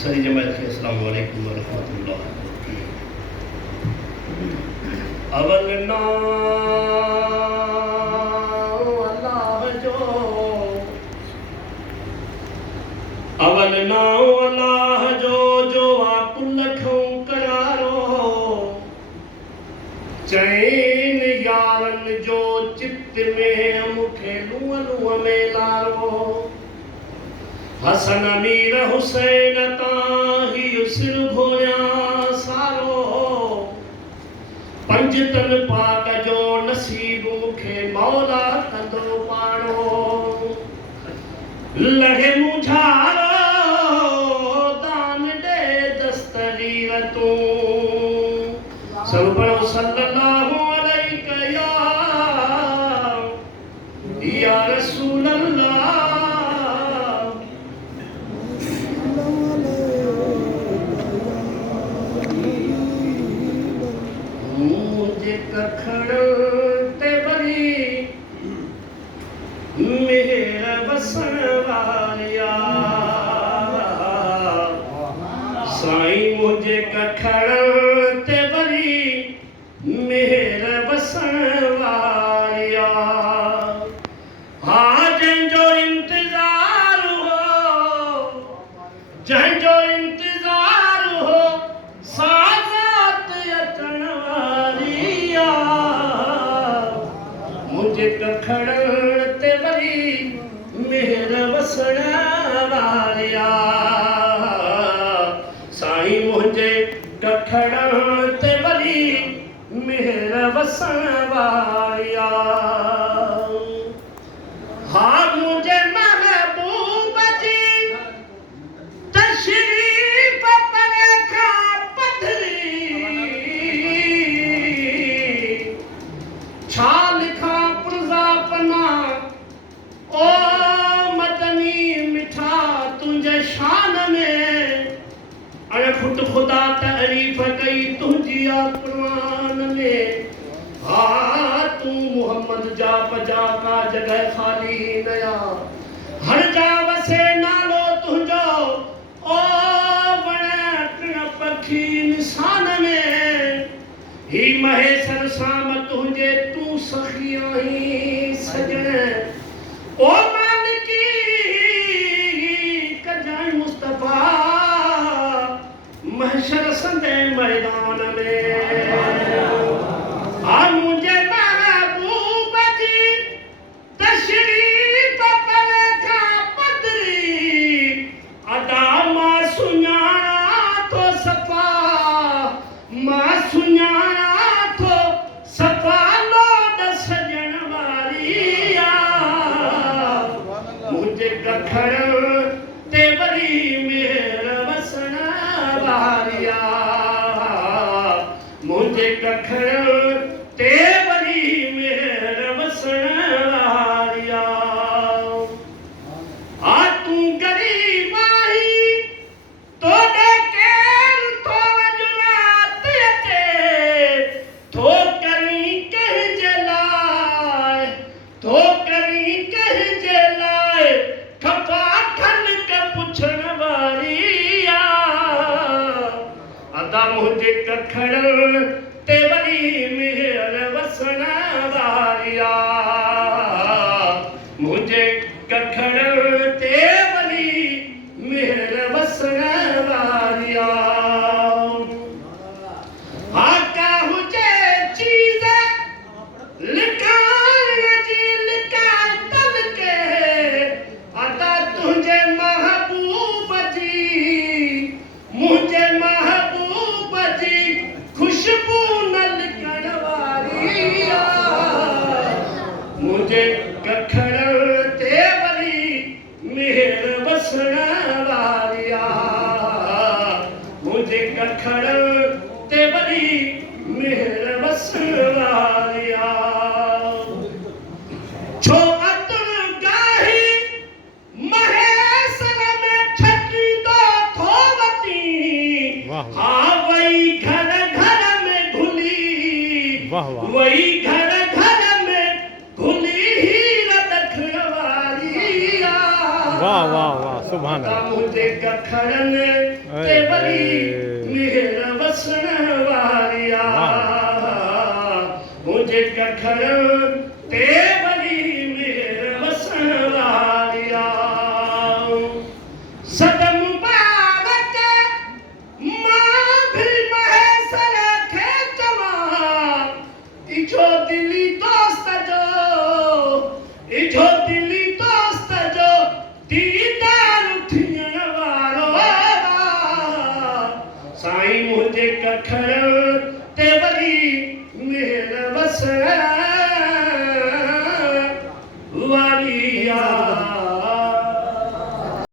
सारी जमात के अस्सलाम वालेकुम व रहमतुल्लाह। अवल नाम अल्लाह जो, अवल नाम अल्लाह जो आकुल खूं करारो, चैन यारन जो चित्त में मुखे लुअ लुअ में लारो। हसन अमीर हुसैन ताही सिर भोया सारो, पंज तन पाक जो नसीब मुखे मौला कंदो पाणो। लहे मुझारो दान दे दस्तगीर तू, सब पढ़ो सल्लल्लाहु अलैहि या रसूल अल्लाह। मुझे कखड़ ते बरी मेरा बसन वालिया, साईं मुझे कखड़ ते बरी मेरा बसन वालिया। हाँ जंजो इंतजार हो, जंजो इंतजार हो, साजात अचण वालिया। मुझे कखड़ ते वरी मेरा बसण वालिया, साईं मुझे कखड़ ते वरी मेरा बसण वालिया। हाँ मुझे महबूब जी तशरीफ पर खा पधरी, छाल खा पुरजापना ओ मदनी मिठा तुझे शान में। अरे खुद खुदा तारीफ कई तुझी कुरान में। हाँ तू मोहम्मद जा पजा का जगह खाली नया, हर जा वसे नालो तुझो ओ बण पखी निशान में। ही महेशर शाम तुझे तू सखिया ही सजन, ओ मालिकी कजाई मुस्तफा महशर संदे मैदान में। आ मुझे महबूब जी तशरीफ पर खा पदरी, अदा मां सुञाणा तो सफ़ा, मां सुञाणा तो सफ़ा लोड सजण वालिया। मुझे कखड़ ते वरी मेरा बसण वालिया, मुझे कखड़ ते वरी मेरा बसण वालिया। आ तू गरीब आई तो केर तो वजरात अचे, तो करी कह जलाए, तो करी कह जलाए, खपा खन के पुछण वालिया। अदा मुझे कखड़ ते वरी मेरा बसण वालिया, मुझे कखड़ ते वरी मेरा बसण वालिया। आका हुजे चीज़ लिकान जी लिकान तन के, अदा तुझे महबूब जी, मुझे महबूब जी खुशबू न लिकण वालिया। मुझे कखड़ ते वरी मेरा बसण वालिया, मुझे कखड़ ते वरी मेरा बसण वालिया। छो अतुर गाही महेशर में छटी दो थोवती, हाँ वही घर घर में घुली, वही घर घर में घुली ही रखण वालिया। वाह वाह वाह। सुभान ता अल्लाह। मुझे कखड़न ते बड़ी मेहर वसन वारिया मुझे कखड़न ते बड़ी मेहर वसन वारिया सदम बावत मां भी महसल खेत मां इछो दिली दोस्त जो दीदार थियण वारो साईं मुझे कखड़